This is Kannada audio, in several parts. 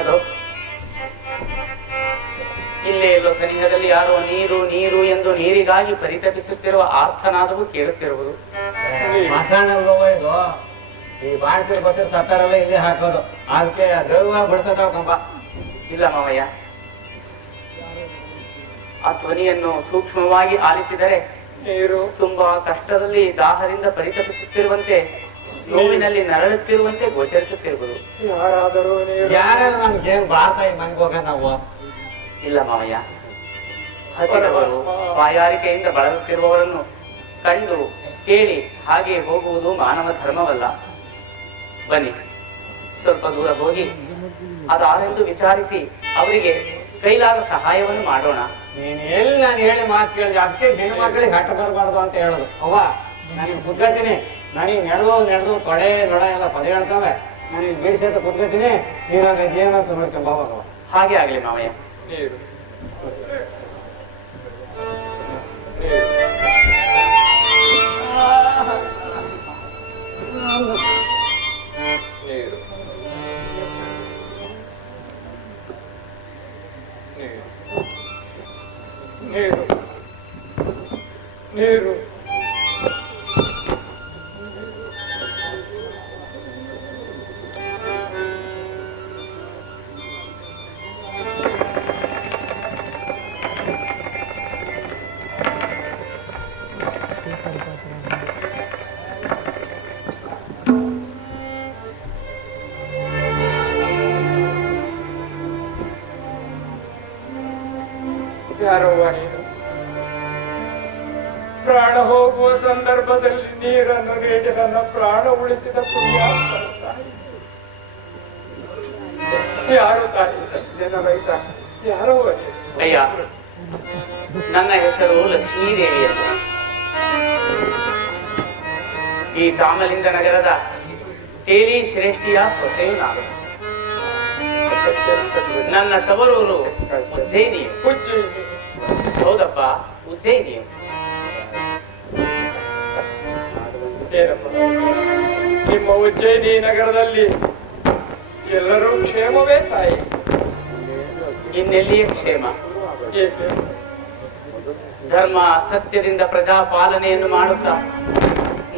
ಅದು ಇಲ್ಲೇ ಇಲ್ಲೋ ಸನಿಹದಲ್ಲಿ ಯಾರೋ ನೀರು ನೀರು ಎಂದು ನೀರಿಗಾಗಿ ಪರಿತಪಿಸುತ್ತಿರುವ ಆರ್ಥನಾದವು ಕೇಳುತ್ತಿರುವುದು. ಮಸಾಣಲ್ವ ಇದು? ಈ ಬಾಣ್ತಿರ್ ಬಸ್ ಸತ್ತಾರಲ್ಲ ಇಲ್ಲಿ ಹಾಕೋದು, ಅದಕ್ಕೆ ದ್ರವ್ಯ ಬಿಡ್ತದಾವ ಕಂಬ. ಇಲ್ಲ ಮಾವಯ್ಯ, ಆ ಧ್ವನಿಯನ್ನು ಸೂಕ್ಷ್ಮವಾಗಿ ಆಲಿಸಿದರೆ ನೀರು ತುಂಬಾ ಕಷ್ಟದಲ್ಲಿ ದಾಹದಿಂದ ಪರಿತಪಿಸುತ್ತಿರುವಂತೆ, ನೋವಿನಲ್ಲಿ ನರಳುತ್ತಿರುವಂತೆ ಗೋಚರಿಸುತ್ತಿರುವುದು. ಯಾರು ನಮ್ಗೆ ಏನ್ ಬಾರ್ತಾಯಿ ಮನೆಗೆ ಹೋಗ ನಾವು? ಇಲ್ಲ ಮಾವಯ್ಯ, ಹಸಿದವರು ಬಾಯಾರಿಕೆಯಿಂದ ಬಳಲುತ್ತಿರುವವರನ್ನು ಕಂಡು ಕೇಳಿ ಹಾಗೆ ಹೋಗುವುದು ಮಾನವ ಧರ್ಮವಲ್ಲ. ಬನ್ನಿ, ಸ್ವಲ್ಪ ದೂರ ಹೋಗಿ ಅದಾರೆಂದು ವಿಚಾರಿಸಿ ಅವರಿಗೆ ಕೈಲಾದ ಸಹಾಯವನ್ನು ಮಾಡೋಣ. ನೀನ್ ಎಲ್ಲಿ ನಾನು ಹೇಳಿ ಮಾತು ಕೇಳಿದೆ, ಅದಕ್ಕೆ ಹೆಣ್ಣು ಮಕ್ಕಳಿಗೆ ಹಠ ಬರಬಾರ್ದು ಅಂತ ಹೇಳುದು. ಅವ್ವ ನನಗೆ ಕುದ್ಕತೀನಿ, ನನಗೆ ನಡೆದು ತೊಡೆ ನೊಡ ಎಲ್ಲ ಪದ ಹೇಳ್ತಾವೆ, ನನಗೆ ಬಿಡಿಸಿ ಅಂತ ಕುದ್ಕತೀನಿ, ನೀನಾಗ ಏನಂತ ನೋಡ್ಕೊಂಬ. ಹಾಗೆ ಆಗ್ಲಿ ಮಾವಯ್ಯ. ನೀರು ನೀರು ಯಾರವ್ವ ನೀನು? ಪ್ರಾಣ ಹೋಗುವ ಸಂದರ್ಭದಲ್ಲಿ ನೀರನ್ನು ನೀಡಿ ನನ್ನ ಪ್ರಾಣ ಉಳಿಸಿದ ಪುಣ್ಯ ತಾಯಿ. ಯಾರು ತಾಯಿ? ಜನ ರೈತ ಯಾರವ್ವ ನೀನು? ಅಯ್ಯ, ನನ್ನ ಹೆಸರು ಲಕ್ಷ್ಮೀದೇವಿ ಎಂದು. ಈ ಕಾಮಲಿಂಗ ನಗರದ ತೇಲಿ ಶ್ರೇಷ್ಠಿಯ ಸೊಸೆಯು ನಾನು. ನನ್ನ ತವರೂರು ಉಜ್ಜಯಿನಿ. ಹೌದಪ್ಪ, ಉಜ್ಜಯಿನಿ. ನಿಮ್ಮ ಉಜ್ಜಯಿನಿ ನಗರದಲ್ಲಿ ಎಲ್ಲರೂ ಕ್ಷೇಮವೇ ತಾಯಿ? ಇನ್ನೆಲ್ಲಿಯೇ ಕ್ಷೇಮ. ಧರ್ಮ ಸತ್ಯದಿಂದ ಪ್ರಜಾಪಾಲನೆಯನ್ನು ಮಾಡುತ್ತಾ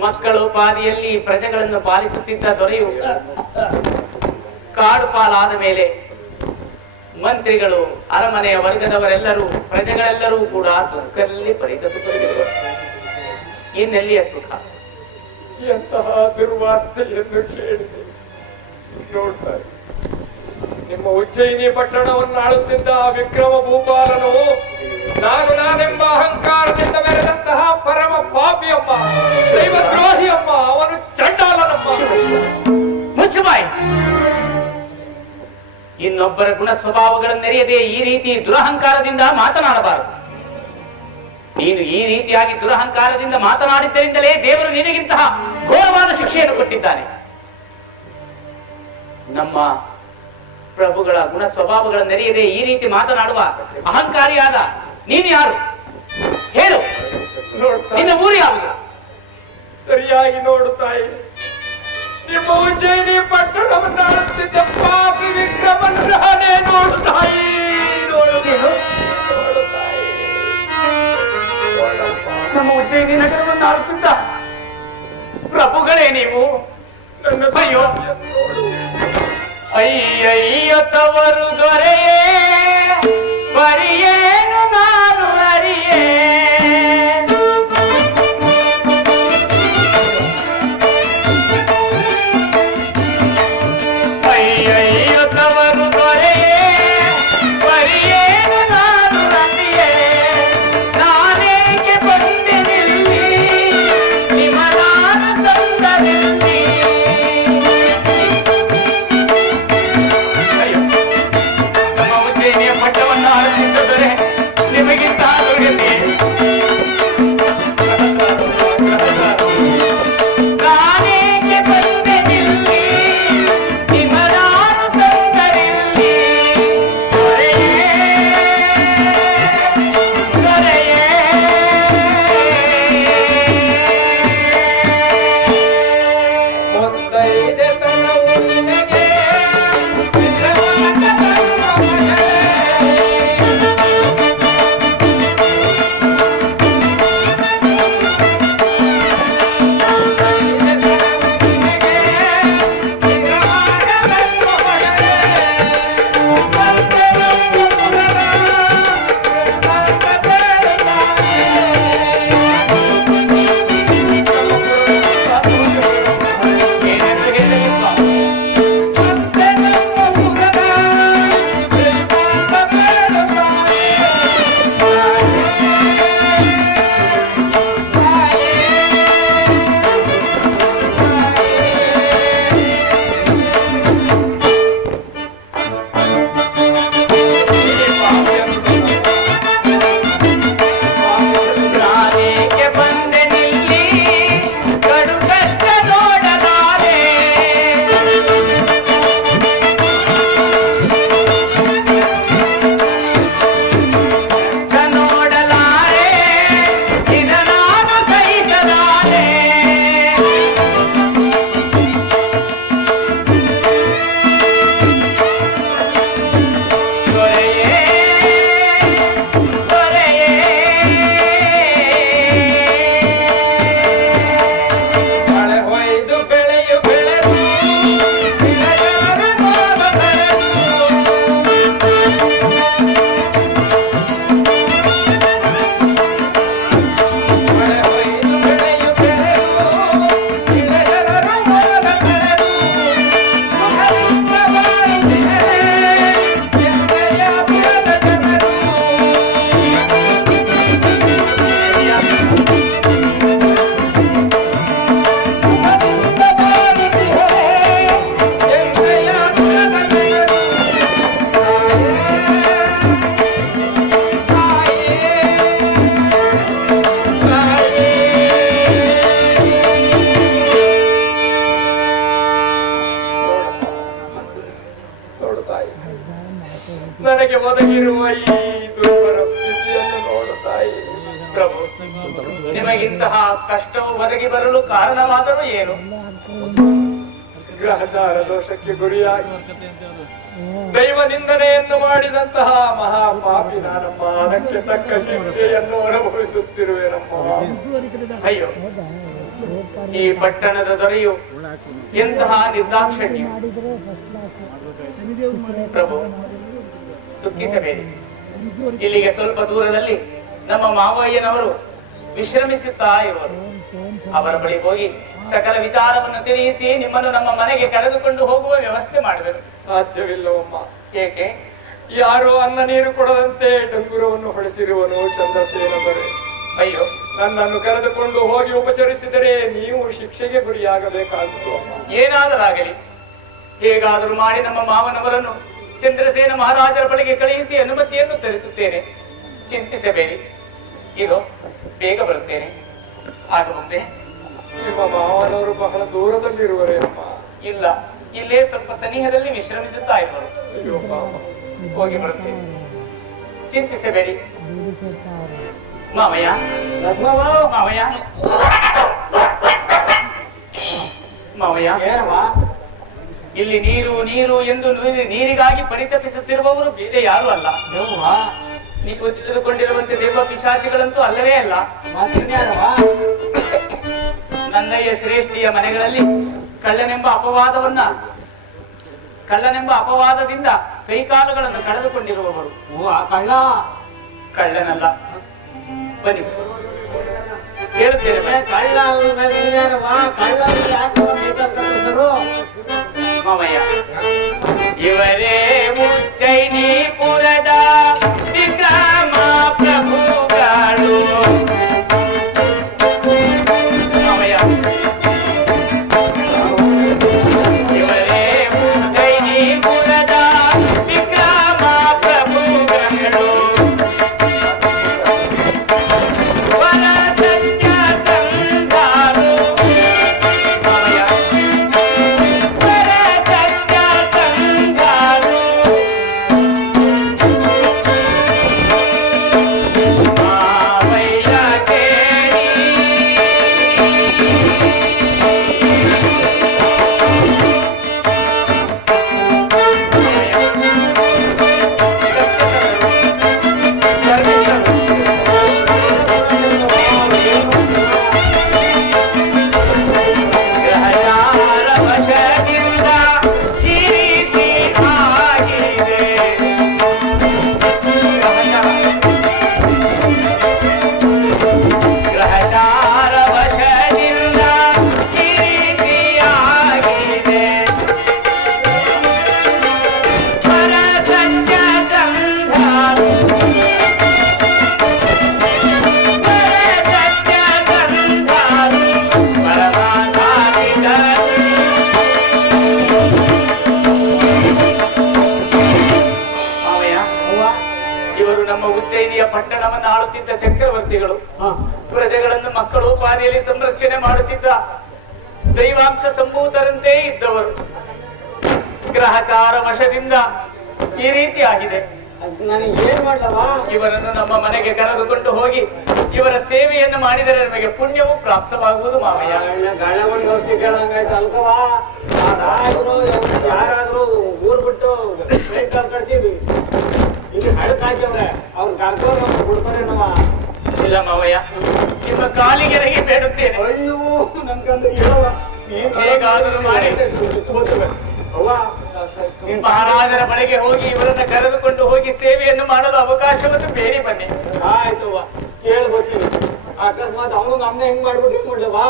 ಮಕ್ಕಳೋಪಾದಿಯಲ್ಲಿ ಪ್ರಜೆಗಳನ್ನು ಪಾಲಿಸುತ್ತಿದ್ದ ದೊರೆಯು ಕಾಡು ಪಾಲಾದ ಮೇಲೆ ಮಂತ್ರಿಗಳು, ಅರಮನೆಯ ವರ್ಗದವರೆಲ್ಲರೂ, ಪ್ರಜೆಗಳೆಲ್ಲರೂ ಕೂಡ ದುಃಖದಲ್ಲಿ ಪರಿತಪಿಸುತ್ತಿರುವ ಇನ್ನೆಲ್ಲಿಯ ಸುಖ? ಎಂತಹ ದುರ್ವಾರ್ತೆಯನ್ನು ಕೇಳಿದೆ ನೋಡ್ತಾರೆ. ನಿಮ್ಮ ಉಜ್ಜಯಿನಿ ಪಟ್ಟಣವನ್ನು ಆಳುತ್ತಿದ್ದ ವಿಕ್ರಮ ಭೂಪಾಲನು ನಾನೆಂಬ ಅಹಂಕಾರದಿಂದ ಮೆರೆದಂತಹ ಪರಮ ಪಾಪಿಯಮ್ಮ, ದೈವದ್ರೋಹಿಯಮ್ಮ, ಅವನು ಚಂಡಾಲನಮ್ಮ. ಮುಚ್ಚಬಾಯಿ. ಇನ್ನೊಬ್ಬರ ಗುಣ ಸ್ವಭಾವಗಳನ್ನೆರೆಯದೆ ಈ ರೀತಿ ದುರಹಂಕಾರದಿಂದ ಮಾತನಾಡಬಾರದು. ನೀನು ಈ ರೀತಿಯಾಗಿ ದುರಹಂಕಾರದಿಂದ ಮಾತನಾಡಿದ್ದರಿಂದಲೇ ದೇವರು ನಿನಗಿಂತಹ ಘೋರವಾದ ಶಿಕ್ಷೆಯನ್ನು ಕೊಟ್ಟಿದ್ದಾನೆ. ನಮ್ಮ ಪ್ರಭುಗಳ ಗುಣ ಸ್ವಭಾವಗಳನ್ನೆರೆಯದೆ ಈ ರೀತಿ ಮಾತನಾಡುವ ಅಹಂಕಾರಿಯಾದ ನೀನು ಯಾರು ಹೇಳು? ನಿನ್ನ ಊರು ಯಾವುದು? ಸರಿಯಾಗಿ ನೋಡುತ್ತಾಯಿ, ನಿಮ್ಮ ಉಜ್ಜಯಿನಿ ಪಟ್ಟಣವನ್ನು ಆಳುತ್ತಿದ್ದ ಪಾಪಿ ವಿಕ್ರಮನ ನಾನೇ ನೋಡುತ್ತಾಯಿ. ನಮ್ಮ ಉಜ್ಜಯಿನಿ ನಗರವನ್ನು ಆಳುತ್ತಿದ್ದ ಪ್ರಭುಗಳೇ ನೀವು? ಅಯ್ಯೋ ಅಯ್ಯಯ್ಯ ತವರು ದೊರೆಯೇ, ಬರಿಯೇನು ನಾನು ಅರಿಯೇ. ಅಯ್ಯಯ್ಯ ತವರು ದೊರೆಯೇ, ಬರಿಯೇನು ನಾನು ಅರಿಯೇ. ನಾನೇಕೆ ಬಂದೆ ನಿಲ್ಲಿ, ನಿಮನಾನ ತಂದ ನಿಲ್ಲಿ. ಪಟ್ಟವನ್ನು ಆಳುತ್ತಿದ್ದರೆ ನನಗೆ ಒದಗಿರುವ ಈ ದುರ್ಬರ ಸ್ಥಿತಿಯನ್ನು ನೋಡು ತಾಯಿ. ಪ್ರಭು, ನಿಮಗಿಂತಹ ಕಷ್ಟವು ಒದಗಿ ಬರಲು ಕಾರಣವಾದರೂ ಏನು? ಗ್ರಹಚಾರ ದೋಷಕ್ಕೆ ಗುರಿಯಾಗಿ ದೈವ ನಿಂದನೆಯನ್ನು ಮಾಡಿದಂತಹ ಮಹಾಪಾಪಿ ನಾನಮ್ಮ. ಅದಕ್ಕೆ ತಕ್ಕ ಶಿಕ್ಷೆಯನ್ನು ಅನುಭವಿಸುತ್ತಿರುವೆನಮ್ಮ. ಅಯ್ಯೋ, ಈ ಪಟ್ಟಣದ ದೊರೆಯು ಎಂತಹ ನಿರ್ದಾಕ್ಷಣ್ಯ. ಪ್ರಭು, ದುಃಖಿಸಬೇಡಿ. ಇಲ್ಲಿಗೆ ಸ್ವಲ್ಪ ದೂರದಲ್ಲಿ ನಮ್ಮ ಮಾವಯ್ಯನವರು ವಿಶ್ರಮಿಸುತ್ತಾ ಇರುವರು. ಅವರ ಬಳಿ ಹೋಗಿ ಸಕಲ ವಿಚಾರವನ್ನು ತಿಳಿಸಿ ನಿಮ್ಮನ್ನು ನಮ್ಮ ಮನೆಗೆ ಕರೆದುಕೊಂಡು ಹೋಗುವ ವ್ಯವಸ್ಥೆ ಮಾಡಬೇಕು. ಸಾಧ್ಯವಿಲ್ಲವಮ್ಮ. ಏಕೆ? ಯಾರೋ ಅನ್ನ ನೀರು ಕೊಡದಂತೆ ಡಂಗುರವನ್ನು ಹೊಡೆಸಿರುವನು ಚಂದ್ರಸೇನ ದೊರೆ. ಅಯ್ಯೋ, ನನ್ನನ್ನು ಕರೆದುಕೊಂಡು ಹೋಗಿ ಉಪಚರಿಸಿದರೆ ನೀವು ಶಿಕ್ಷೆಗೆ ಗುರಿಯಾಗಬೇಕಾಗುವುದು. ಏನಾದರಾಗಲಿ, ಹೇಗಾದರೂ ಮಾಡಿ ನಮ್ಮ ಮಾವನವರನ್ನು ಚಂದ್ರಸೇನ ಮಹಾರಾಜರ ಬಳಿಗೆ ಕಳುಹಿಸಿ ಅನುಮತಿಯನ್ನು ತರಿಸುತ್ತೇನೆ. ಚಿಂತಿಸಬೇಡಿ, ಇದು ಬೇಗ ಬರುತ್ತೇನೆ. ಆಗ ಮುಂದೆ ನಿಮ್ಮ ಮಾವನವರು ಬಹಳ ದೂರದಲ್ಲಿರುವರೇನಮ್ಮ? ಇಲ್ಲ, ಇಲ್ಲೇ ಸ್ವಲ್ಪ ಸನಿಹದಲ್ಲಿ ವಿಶ್ರಮಿಸುತ್ತಾ ಇರುವರು. ಅಯ್ಯೋ ಪಾಪ. ಹೋಗಿ ಬರುತ್ತೇನೆ, ಚಿಂತಿಸಬೇಡಿ. ಮಾವಯ್ಯ, ಮಾವಯ್ಯ, ಮಾವಯ್ಯ, ಏನವ? ಇಲ್ಲಿ ನೀರು ನೀರು ಎಂದು ನೀರಿಗಾಗಿ ಪರಿತಪಿಸುತ್ತಿರುವವರು ಬೇರೆ ಯಾರು ಅಲ್ಲ. ನೀವು ತಿಳಿದುಕೊಂಡಿರುವಂತೆ ದೇವ ಪಿಶಾಚಿಗಳಂತೂ ಅಲ್ಲವೇ ಅಲ್ಲ. ನನ್ನಯ್ಯ ಶ್ರೇಷ್ಠಿಯ ಮನೆಗಳಲ್ಲಿ ಕಳ್ಳನೆಂಬ ಅಪವಾದದಿಂದ ಕೈಕಾಲುಗಳನ್ನು ಕಳೆದುಕೊಂಡಿರುವವರು. ಕಳ್ಳನಲ್ಲ. ಬನ್ನಿ, ಹೇಳುತ್ತೇನೆ. ಮಾವಯ್ಯ, ಇವರೇ ಉಜ್ಜಯಿನಿಪುರದ ವಿಕ್ರಮ ಪ್ರಭುಗಳು. ಮಾವಯ್ಯ, ಇವರೇ ಉಜ್ಜಯಿನಿಪುರದ ವಿಕ್ರಮ ಪ್ರಭುಗಳು. ವರ ಸತ್ಯ ಸಂಧಾರು. ಮಾವಯ್ಯ, ವರ ಸತ್ಯ ಸಂಧಾರು. ಮಾವಯ್ಯ ಕೇಳಿ. ಗ್ರಹಚಾರ ವಶದಿಂದ ಈ ರೀತಿ ಆಗಿದೆ. ಗ್ರಹಚಾರ ವಶದಿಂದ ಈ ರೀತಿ ಆಗಿದೆ. ಪರ ಸತ್ಯ ಸಂಧಾರು. ಪರ ಸತ್ಯ ಸಂಧಾರು. ಪರಮಾಧಾರಿಗಳು. ಮಾವಯ್ಯ, ಇವರು ನಮ್ಮ ಉಜ್ಜಯಿನಿಯ ಪಟ್ಟಣವನ್ನು ಆಳುತ್ತಿದ್ದ ಚಕ್ರವರ್ತಿಗಳು. ಪ್ರಜೆಗಳನ್ನು ಮಕ್ಕಳು ಪಾರಿಯಲ್ಲಿ ಸಂರಕ್ಷಣೆ ಮಾಡುತ್ತಿದ್ದ ದೈವಾಂಶ ಸಂಭೂತರಂತೆ ಇದ್ದವರು. ಗ್ರಹಚಾರ ವಶದಿಂದ ಈ ರೀತಿ ಆಗಿದೆ. ನನಗೆ ಏನ್ ಮಾಡ್ಲವ? ಇವರನ್ನು ನಮ್ಮ ಮನೆಗೆ ಕರೆದುಕೊಂಡು ಹೋಗಿ ಇವರ ಸೇವೆಯನ್ನು ಮಾಡಿದರೆ ನಮಗೆ ಪುಣ್ಯವು ಪ್ರಾಪ್ತವಾಗುವುದು. ಮಾವಯ್ಯ, ಗಣಮಣಿ ಔಷಧಿ ಕೇಳಂಗಾಯ್ತು ಅಲ್ಕವಾ? ರಾಜರು ಯಾರಾದ್ರೂ ಊರ್ ಬಿಟ್ಟು ಕಳ್ಸಿ ಇಲ್ಲಿ ಹಡಕ್ ಹಾಕ್ಯವ್ರೆ, ಅವ್ರು ಕರ್ಕೊಂಡು ಬಿಡ್ತಾರೇನವ? ಇಲ್ಲ ಮಾವಯ್ಯ, ನಿಮ್ಮ ಕಾಲಿಗೆರೆಗೆ ಬೇಡುತ್ತೇನೆ. ಅಯ್ಯೋ, ನನ್ಗಂದು ಹೇಳವ. ಹೇಗಾದರೂ ಮಾಡಿ ಅವ್ವ, ಮಹಾರಾಜರ ಬಳಿಗೆ ಹೋಗಿ ಇವರನ್ನ ಕರೆದುಕೊಂಡು ಹೋಗಿ ಸೇವೆಯನ್ನು ಮಾಡಲು ಅವಕಾಶವನ್ನು ಬೇಡಿ ಬನ್ನಿ. ಆಯ್ತವ್ವ, ಕೇಳಿ ಬರ್ತೀನಿ. ಅಕಸ್ಮಾತ್ ಅವನು ನಮ್ನೆ ಹೆಂಗ್ ಮಾಡ್ಬಿಟ್ಟು ಹೆಂಗ್ ಮಾಡ್ಲವಾ?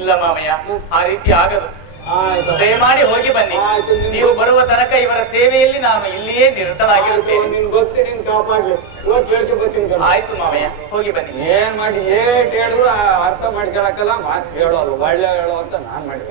ಇಲ್ಲ ಮಾವಯ್ಯ, ಆ ರೀತಿ ಆಗದು. ಆಯ್ತು, ದಯಮಾಡಿ ಹೋಗಿ ಬನ್ನಿ. ಆಯ್ತು. ನೀವು ಬರುವ ತನಕ ಇವರ ಸೇವೆಯಲ್ಲಿ ನಾನು ಇಲ್ಲಿಯೇ ನಿರತರಾಗಿರುತ್ತೇನೆ. ನಿನ್ ಭಕ್ತಿ ನಿನ್ ಕಾಪಾಡ್ಲಿ. ಇವತ್ತು ಬೆಳಗ್ಗೆ ಬರ್ತೀನಿ ಕಣೋ. ಆಯ್ತು ಮಾವಯ್ಯ, ಹೋಗಿ ಬನ್ನಿ. ಏನ್ ಮಾಡಿ ಏಟ್ ಹೇಳಿದ್ರು ಅರ್ಥ ಮಾಡ್ಕೊಳಕಲ್ಲ, ಮಾತು ಹೇಳೋಲ್ಲ. ಒಳ್ಳೆ ಹೇಳೋ ಅಂತ ನಾನ್ ಮಾಡಿ